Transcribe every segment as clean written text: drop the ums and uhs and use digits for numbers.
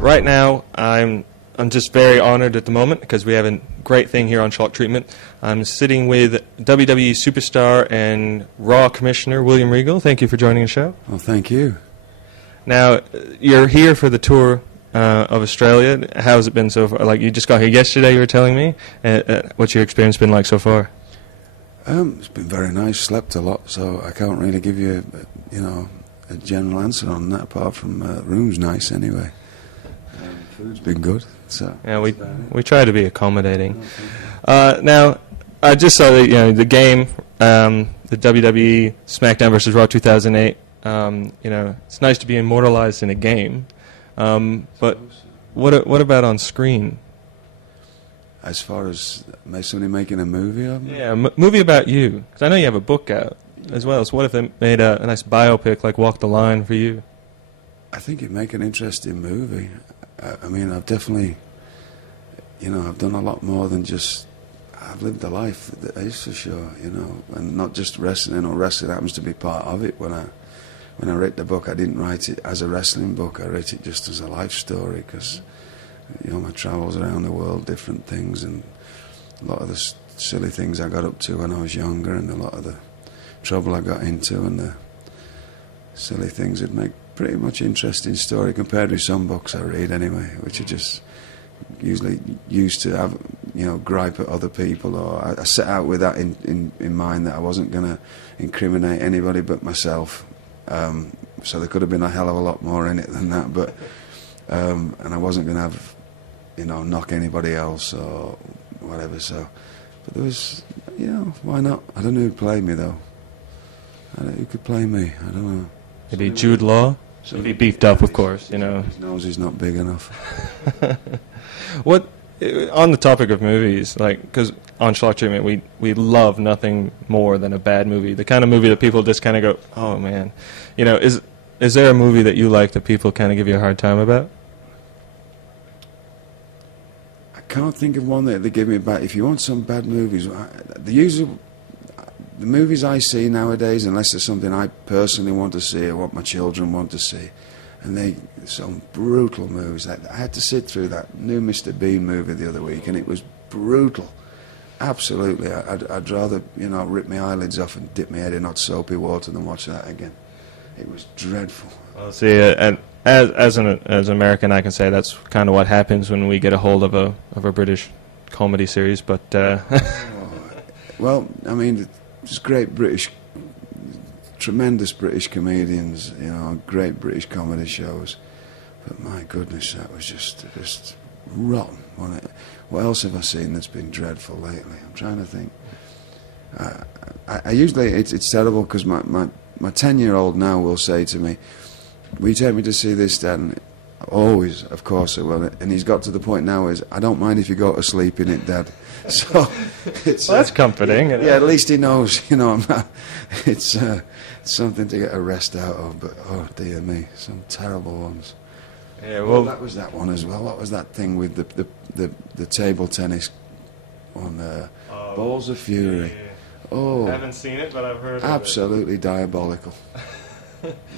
right now, I'm just very honored at the moment because we have a great thing here on Schlock Treatment. I'm sitting with WWE Superstar and Raw Commissioner William Regal. Thank you for joining the show. Well, thank you. Now, you're here for the tour of Australia. How has it been so far? Like, you just got here yesterday, you were telling me. What's your experience been like so far? It's been very nice. Slept a lot, so I can't really give you, a general answer on that. Apart from room's nice anyway. Food's been good. So yeah, we try to be accommodating. Now, I just saw that the game, the WWE SmackDown vs. Raw 2008. It's nice to be immortalized in a game, but what about on screen? As far as somebody making a movie of me? Yeah, movie about you. Because I know you have a book out as well. So what if they made a nice biopic like Walk the Line for you? I think it'd make an interesting movie. I mean, I've definitely, I've done a lot more than just. I've lived a life, that is for sure, and not just wrestling. Or wrestling happens to be part of it. When I wrote the book, I didn't write it as a wrestling book. I wrote it just as a life story because, my travels around the world, different things, and a lot of the silly things I got up to when I was younger, and a lot of the trouble I got into, and the silly things that make pretty much interesting story compared with some books I read anyway, which are just usually used to have, gripe at other people, or I set out with that in mind that I wasn't going to incriminate anybody but myself. So there could have been a hell of a lot more in it than that, but and I wasn't going to have, knock anybody else or whatever. So, but there was, why not? I don't know who'd play me though. Who could play me? I don't know. Maybe Jude Law. He'd be beefed up, of course. His nose is not big enough. What on the topic of movies, because on Schlock Treatment we love nothing more than a bad movie. The kind of movie that people just kind of go, oh man, is there a movie that you like that people kind of give you a hard time about? I can't think of one that they give me about. If you want some bad movies, the movies I see nowadays, unless there's something I personally want to see or what my children want to see, and some brutal movies. I had to sit through that new Mr. Bean movie the other week, and it was brutal. Absolutely, I'd rather rip my eyelids off and dip my head in hot soapy water than watch that again. It was dreadful. Well, see, and as an American, I can say that's kind of what happens when we get a hold of a British comedy series. But well, I mean, there's tremendous British comedians, great British comedy shows. But my goodness, that was just rotten, wasn't it? What else have I seen that's been dreadful lately? I'm trying to think. I usually, it's terrible because my 10-year-old now will say to me, will you take me to see this, Dad? And always, of course I will. And he's got to the point now is, I don't mind if you go to sleep in it, Dad. So it's well, that's comforting. Yeah, at least he knows, it's something to get a rest out of. But oh dear me, some terrible ones. Yeah, well, that was that one as well. What was that thing with the table tennis on Balls of Fury? Yeah. Oh, I haven't seen it, but I've heard. Absolutely diabolical.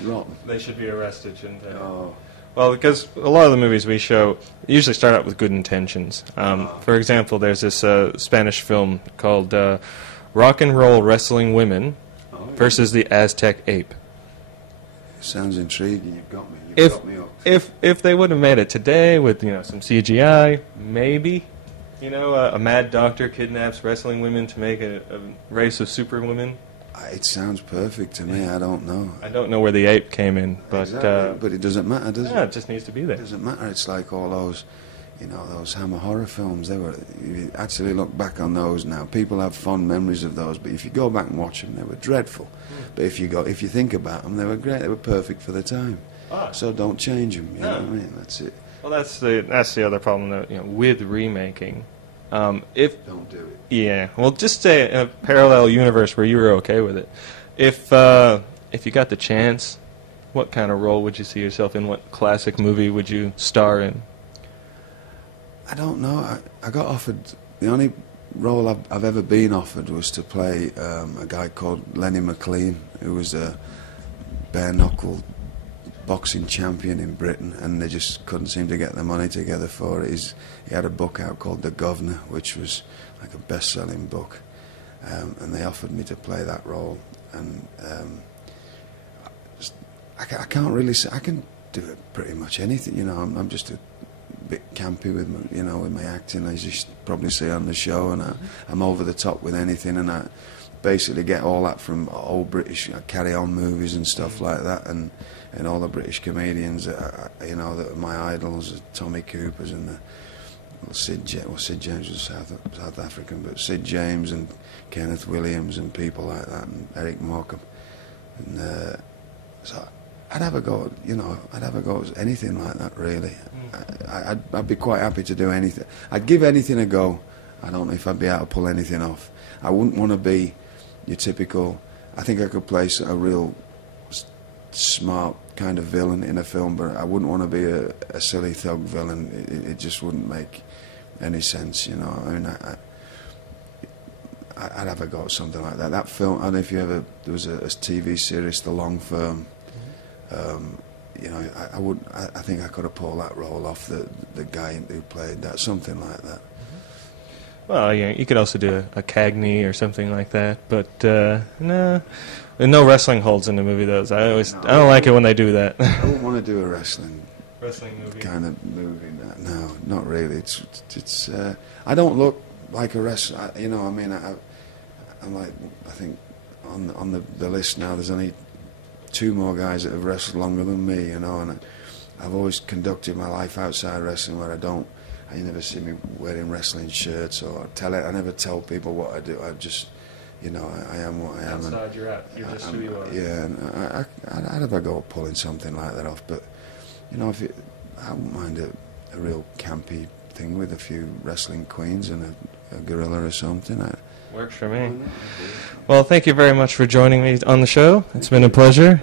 Rotten. They should be arrested, shouldn't they? Oh. Well, because a lot of the movies we show usually start out with good intentions. For example, there's this Spanish film called Rock and Roll Wrestling Women versus the Aztec Ape. Sounds intriguing. You've got me. You've got me up. If they would have made it today with some CGI, maybe, a mad doctor kidnaps wrestling women to make a race of superwomen. It sounds perfect to me. I don't know. I don't know where the ape came in, but exactly. But it doesn't matter, does it? Yeah, it just needs to be there. It doesn't matter. It's like all those, those Hammer horror films. You actually look back on those now. People have fond memories of those, but if you go back and watch them, they were dreadful. But if you think about them, they were great. They were perfect for the time. So don't change them. You know what I mean? That's it. Well, that's the other problem that with remaking. Don't do it. Yeah, well, just say in a parallel universe where you were okay with it. If you got the chance, what kind of role would you see yourself in? What classic movie would you star in? I don't know. I got offered, the only role I've ever been offered was to play a guy called Lenny McLean, who was a bare-knuckle boxing champion in Britain, and they just couldn't seem to get the money together for it. He had a book out called The Governor, which was like a best-selling book, and they offered me to play that role. And I can't really say, I can do pretty much anything, you know. I'm just a bit campy with my, you know, with my acting, as you probably see on the show, and I'm over the top with anything, and I basically get all that from old British carry-on movies and stuff like that, and all the British comedians, you know, that are my idols, Tommy Cooper's and Sid James was South African, but Sid James and Kenneth Williams and people like that, and Eric Morecambe, and so I'd have a go, you know, I'd have a go at anything like that, really. I'd be quite happy to do anything. I'd give anything a go. I don't know if I'd be able to pull anything off. I wouldn't want to be your typical, I think I could play a real smart kind of villain in a film, but I wouldn't want to be a silly thug villain. It just wouldn't make any sense, you know. I mean, I'd have a go at something like that. That film, I don't know if you ever, there was a TV series, The Long Firm. You know, I think I could have pulled that role off, the guy who played that, something like that. Well, yeah, you could also do a Cagney or something like that, but no wrestling holds in the movie. Those I don't like it when they do that. I wouldn't want to do a wrestling movie kind of movie. No, not really. It's I don't look like a wrestler. You know, I mean, I'm like, I think on the list now, there's only 2 more guys that have wrestled longer than me. You know, and I've always conducted my life outside wrestling, where you never see me wearing wrestling shirts or I never tell people what I do. I just, you know, I am what I am. Outside, you're just who you are. Yeah, and I'd have a go at pulling something like that off. But, you know, I wouldn't mind a real campy thing with a few wrestling queens and a gorilla or something. Works for me. Well, thank you very much for joining me on the show. It's been a pleasure.